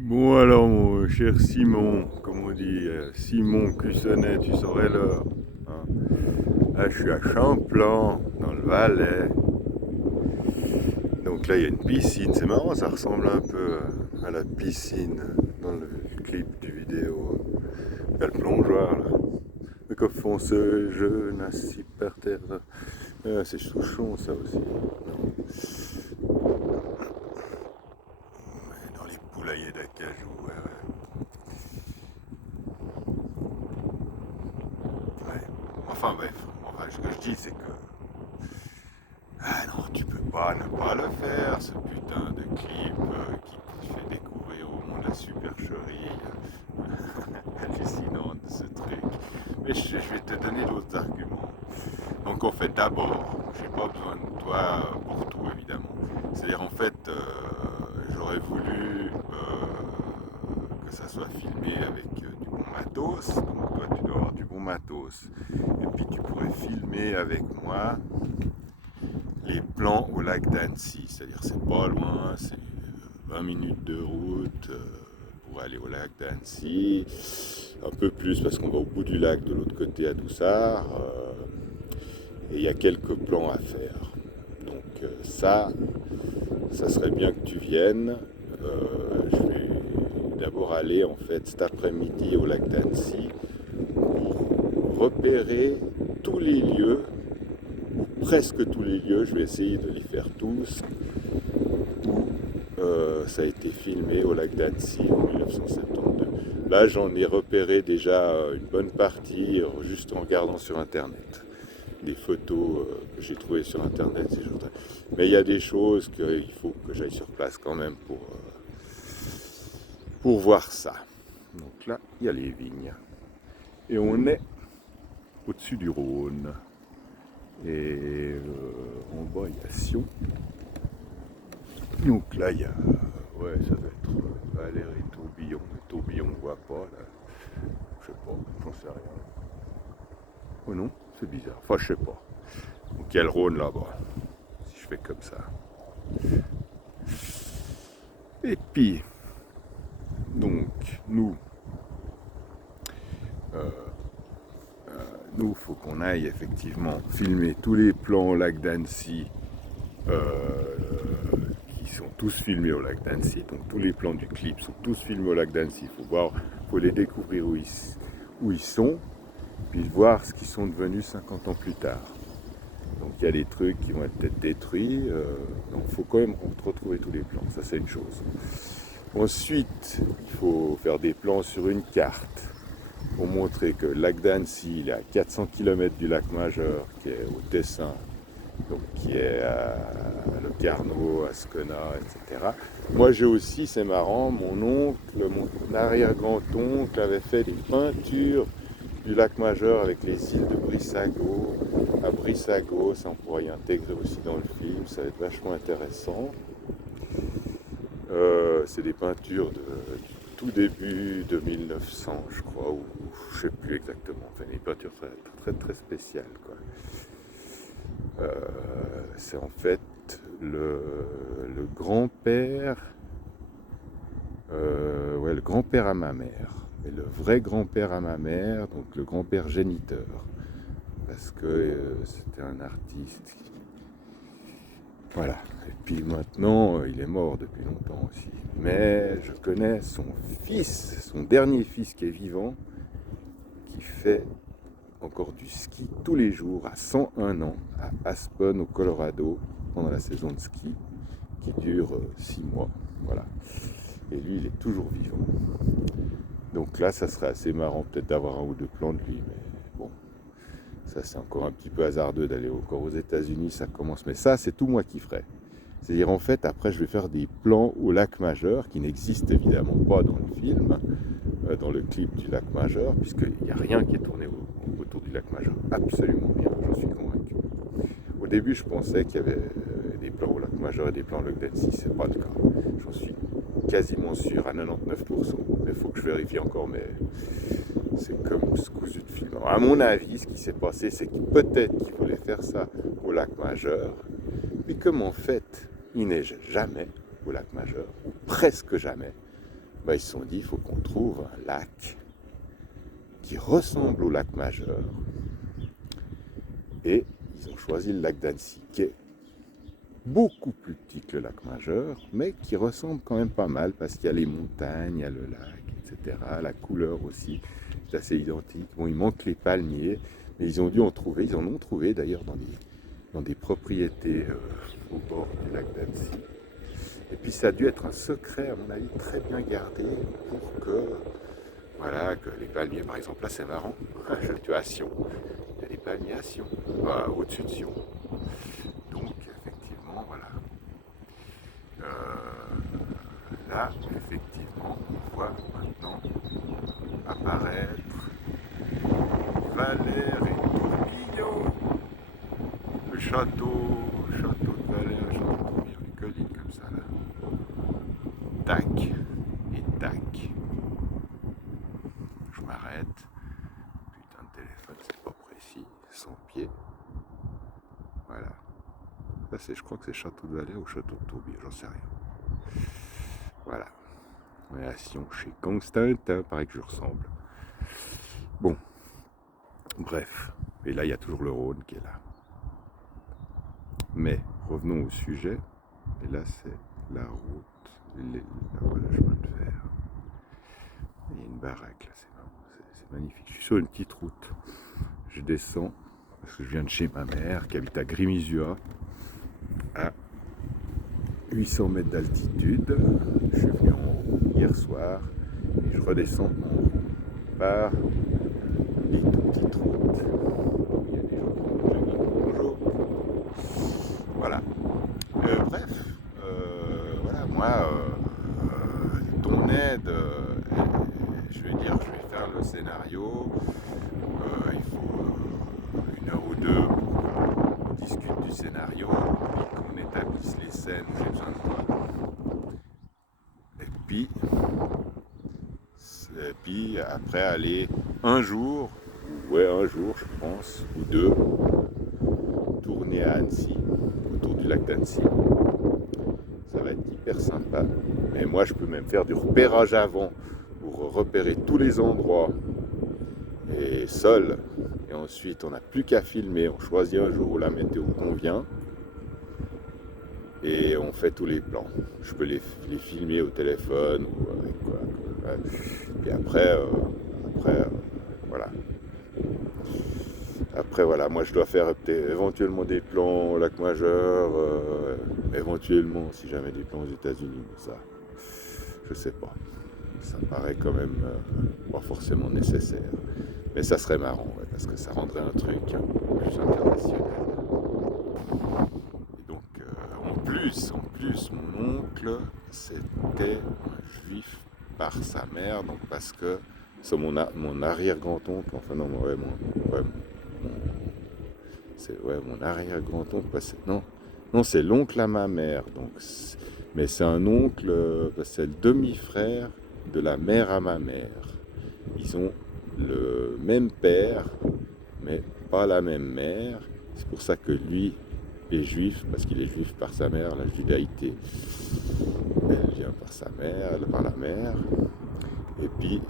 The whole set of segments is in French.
Bon alors mon cher Simon, comme on dit, Simon Cussonnet, tu saurais l'heure. Hein. Là je suis à Champlain, dans le Valais. Donc là il y a une piscine, c'est marrant, ça ressemble un peu à la piscine dans le clip du vidéo. Il y a le plongeoir là. Mais que font ce jeune assis par terre là. Ah, c'est Souchon ça aussi. Dans les poulaillers d'Acajou, ouais, ouais. Ouais. Enfin bref, ce que je dis c'est que ah non, tu peux pas ne pas le faire, ce putain de clip qui te fait découvrir au monde la supercherie hallucinante de ce truc. Mais je vais te donner d'autres arguments. Donc en fait, d'abord, j'ai pas besoin de toi pour tout évidemment. C'est-à-dire en fait, j'aurais voulu que ça soit filmé avec du bon matos. Donc toi, tu dois avoir du bon matos. Et puis tu pourrais filmer avec moi les plans au lac d'Annecy, c'est-à-dire c'est pas loin, c'est 20 minutes de route pour aller au lac d'Annecy, un peu plus parce qu'on va au bout du lac de l'autre côté à Doussard, et il y a quelques plans à faire. Donc ça serait bien que tu viennes. Je vais d'abord aller en fait cet après-midi au lac d'Annecy pour repérer tous les lieux presque tous les lieux, je vais essayer de les faire tous, où ça a été filmé au lac d'Annecy en 1972. Là, j'en ai repéré déjà une bonne partie juste en regardant sur Internet. Des photos que j'ai trouvées sur Internet. Mais il y a des choses qu'il faut que j'aille sur place quand même pour voir ça. Donc là, il y a les vignes. Et on est au-dessus du Rhône. Et en bas, il y a Sion. Donc là, il y a. Ouais, ça doit être Valère et Tourbillon. Le tourbillon, on ne voit pas, là. Je sais pas, j'en sais rien. Oh non, c'est bizarre. Enfin, je sais pas. Donc il y a le Rhône là-bas. Si je fais comme ça. Et puis, donc, euh, nous, faut qu'on aille effectivement filmer tous les plans au lac d'Annecy qui sont tous filmés au lac d'Annecy. Donc tous les plans du clip sont tous filmés au lac d'Annecy. Il faut voir, faut les découvrir où ils sont, puis voir ce qu'ils sont devenus 50 ans plus tard. Donc il y a des trucs qui vont être peut-être détruits. Donc il faut quand même retrouver tous les plans. Ça c'est une chose. Ensuite, il faut faire des plans sur une carte pour montrer que le lac d'Annecy, il est à 400 km du lac Majeur, qui est au Tessin, donc qui est à Locarno, à Ascona, etc. Moi j'ai aussi, c'est marrant, mon arrière-grand-oncle avait fait des peintures du lac Majeur avec les îles de Brissago, à Brissago, ça on pourrait y intégrer aussi dans le film, ça va être vachement intéressant. C'est des peintures du tout début de 1900, je crois, ou je sais plus exactement. Enfin, des peintures très très, très spéciales, quoi. C'est en fait le grand-père, ouais, le grand-père à ma mère, mais le vrai grand-père à ma mère, donc le grand-père géniteur, parce que c'était un artiste. Voilà. Et puis maintenant, il est mort depuis longtemps aussi. Mais je connais son fils, son dernier fils qui est vivant, qui fait encore du ski tous les jours à 101 ans à Aspen au Colorado pendant la saison de ski qui dure 6 mois. Voilà. Et lui, il est toujours vivant. Donc là, ça serait assez marrant peut-être d'avoir un ou deux plans de lui, mais bon, ça c'est encore un petit peu hasardeux d'aller encore aux États-Unis, ça commence. Mais ça, c'est tout moi qui ferai. C'est-à-dire en fait, après, je vais faire des plans au lac Majeur qui n'existent évidemment pas dans le film, dans le clip du lac Majeur, puisqu'il n'y a rien qui est tourné autour du lac Majeur. Absolument rien, j'en suis convaincu. Au début, je pensais qu'il y avait des plans au lac Majeur et des plans au lac d'Annecy. C'est pas le cas. J'en suis quasiment sûr à 99%. Il faut que je vérifie encore, mais c'est comme ce cousu de film. Alors, à mon avis, ce qui s'est passé, c'est que peut-être qu'il voulait faire ça au lac Majeur, mais comme en fait, il neige jamais au lac Majeur, ou presque jamais, ils se sont dit, il faut qu'on trouve un lac qui ressemble au lac Majeur. Et ils ont choisi le lac d'Annecy, qui est beaucoup plus petit que le lac Majeur, mais qui ressemble quand même pas mal, parce qu'il y a les montagnes, il y a le lac, etc. La couleur aussi, c'est assez identique. Bon, il manque les palmiers, mais ils ont dû en trouver. Ils en ont trouvé d'ailleurs dans des propriétés au bord du lac d'Annecy. Et puis ça a dû être un secret, à mon avis, très bien gardé pour que, voilà, que les palmiers, par exemple, là c'est marrant, tu as à Sion, il y a des palmiers à Sion, au-dessus de Sion. Donc effectivement, voilà. Là, effectivement, on voit maintenant apparaître Valère et Tourbillon, le château de Valère, le château de Tourbillon, une colline comme ça là. Tac et tac. Je m'arrête. Putain de téléphone, c'est pas précis. 100 pieds. Voilà. Là, je crois que c'est Château de Valère ou Château de Tourbillon, j'en sais rien. Voilà. On est à Sion chez Constantin, pareil que je ressemble. Bon. Bref. Et là, il y a toujours le Rhône qui est là. Mais, revenons au sujet. Et là, c'est la route. Voilà, le chemin de fer. Il y a une baraque là, c'est magnifique. Je suis sur une petite route. Je descends parce que je viens de chez ma mère qui habite à Grimizua, à 800 mètres d'altitude. Je suis venu en haut hier soir et je redescends par les toutes petites routes. Il y a des gens qui ont déjà dit bonjour. Voilà. Bref, voilà, moi, ton aide, je vais faire le scénario. Il faut 1 heure ou 2 pour qu'on discute du scénario, puis qu'on établisse les scènes où j'ai besoin de moi. Et puis après aller un jour, je pense, ou 2, tourner à Annecy, autour du lac d'Annecy. Ça va être hyper sympa. Et moi, je peux même faire du repérage avant pour repérer tous les endroits et seul. Et ensuite, on n'a plus qu'à filmer. On choisit un jour où la météo convient et on fait tous les plans. Je peux les filmer au téléphone ou avec quoi. Et après, voilà. Après, voilà, moi je dois faire éventuellement des plans au lac Majeur, éventuellement, si jamais des plans aux États-Unis, ça, je sais pas. Ça me paraît quand même pas forcément nécessaire. Mais ça serait marrant, ouais, parce que ça rendrait un truc plus international. Et donc, en plus, mon oncle, c'était un juif par sa mère, donc parce que c'est mon arrière-grand-oncle, enfin non, mon arrière-grand-oncle, non, c'est l'oncle à ma mère, donc, mais c'est un oncle, c'est le demi-frère de la mère à ma mère. Ils ont le même père, mais pas la même mère. C'est pour ça que lui est juif, parce qu'il est juif par sa mère. La judaïté, elle vient par sa mère, par la mère. Et puis,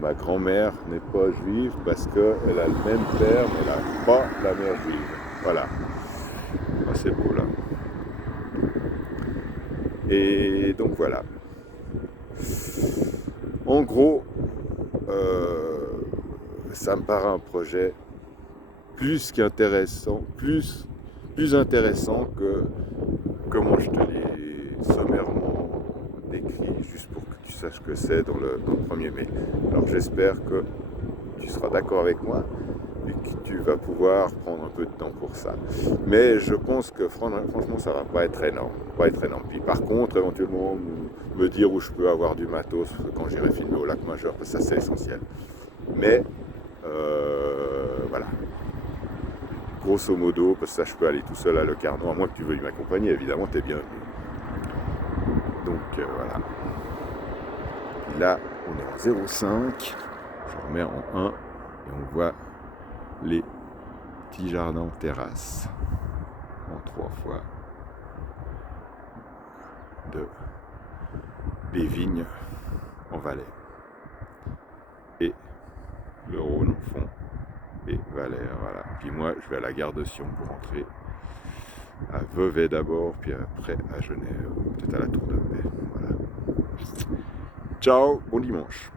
ma grand-mère n'est pas juive parce qu'elle a le même père, mais elle n'a pas la mère juive. Voilà. Ah, c'est beau, là. Et donc, voilà. En gros, ça me paraît un projet plus qu'intéressant, plus intéressant que comment je te l'ai sommairement décrit, juste pour que tu saches ce que c'est dans le premier mail. Alors j'espère que tu seras d'accord avec moi et que tu vas pouvoir prendre un peu de temps pour ça. Mais je pense que franchement ça va pas être énorme. Puis par contre, éventuellement me dire où je peux avoir du matos quand j'irai filmer au lac Majeur, parce que ça c'est essentiel. Mais voilà. Grosso modo, parce que ça je peux aller tout seul à Locarno, à moins que tu veuilles m'accompagner, évidemment, t'es bienvenu. Donc voilà. Puis là, on est en 0,5, je remets en 1 et on voit les petits jardins en terrasse en 3 fois des vignes. en Valais. Et le Rhône au fond, et Valère, voilà. Puis moi, je vais à la gare de Sion pour rentrer à Vevey d'abord, puis après à Genève, peut-être à la Tour de Paix. Voilà. Ciao, bon dimanche.